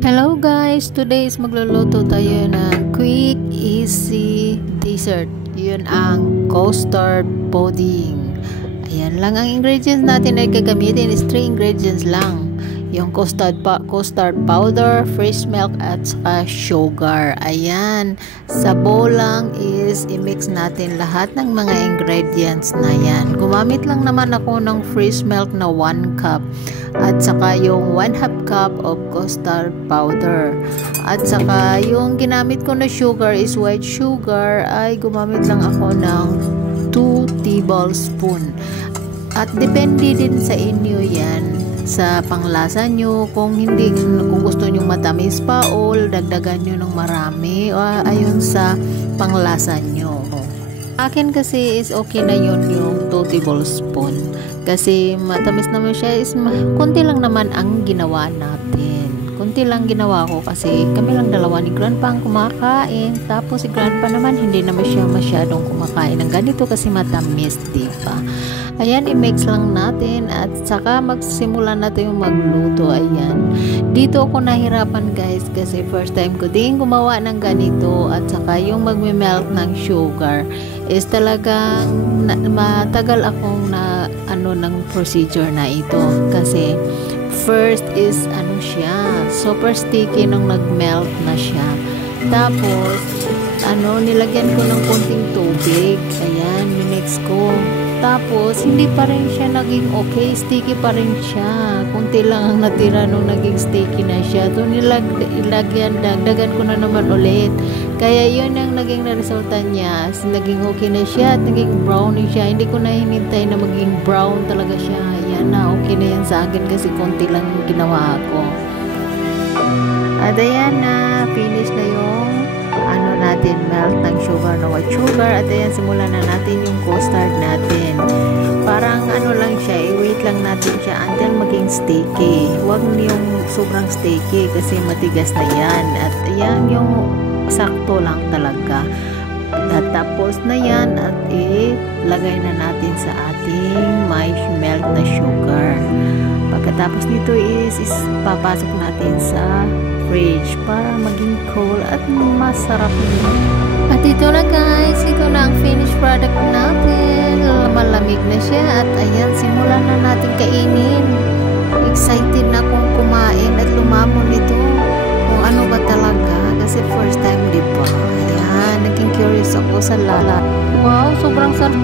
Hello guys! Today is magluluto tayo ng quick, easy dessert. Yun ang custard pudding. Ayan lang ang ingredients natin na gagamitin is 3 ingredients lang. Yung custard powder, fresh milk at saka sugar. Ayan. Sa bowl lang is i-mix natin lahat ng mga ingredients na yan. Gumamit lang naman ako ng fresh milk na 1 cup. At saka yung 1/2 cup of custard powder. At saka yung ginamit ko na sugar is white sugar ay gumamit lang ako ng 2 tablespoon. At depende din sa inyo yan sa panglasa nyo. Kung gusto nyo matamis pa o dagdagan nyo ng marami ayon sa panglasa nyo. Akin kasi is okay na yun yung 2 tablespoon. Kasi matamis naman siya is kunti lang naman ang ginawa natin. Kunti lang ginawa ko kasi kami lang dalawa ni Grandpa ang kumakain. Tapos si Grandpa naman hindi naman siya masyadong kumakain ng ganito kasi matamis, diba? Ayan, i-mix lang natin at saka magsimula na tayong magluto. Ayan. Dito ako nahirapan guys kasi first time ko din gumawa ng ganito at saka yung magme-melt ng sugar is talagang matagal akong ng procedure na ito kasi first is siya super sticky nung nag-melt na siya. Tapos nilagyan ko ng konting tubig. Ayan, minix ko. Tapos, hindi pa rin siya naging okay. Sticky pa rin siya. Kunti lang ang natira nung naging sticky na siya. Doon dagdagan ko na naman ulit. Kaya yun ang naging resulta niya. Naging okay na siya at naging brownie siya. Hindi ko na hinintay na maging brown talaga siya. Ayan na, okay na yan sa akin kasi konti lang yung ginawa ko. At ayan na, finish na yung natin, melt ng sugar na white sugar. At ayan, simulan na natin yung custard natin. Parang lang siya, i-wait lang natin siya until maging sticky. Huwag yung sobrang sticky kasi matigas na yan. At ayan, yung sakto lang talaga. At tapos na yan at ilagay na natin sa ating may melt na sugar. Pagkatapos nito is papasok natin sa fridge para maging cool at masarap nito. At ito na guys, ito na ang finished product natin. Malamig na siya at ayan, simulan na natin kainin. Excited na akong kumain at lumamon ito kung ano ba talaga kasi first time, diba? Ayan, naging curious ako sa lala. Wow, sobrang sarap.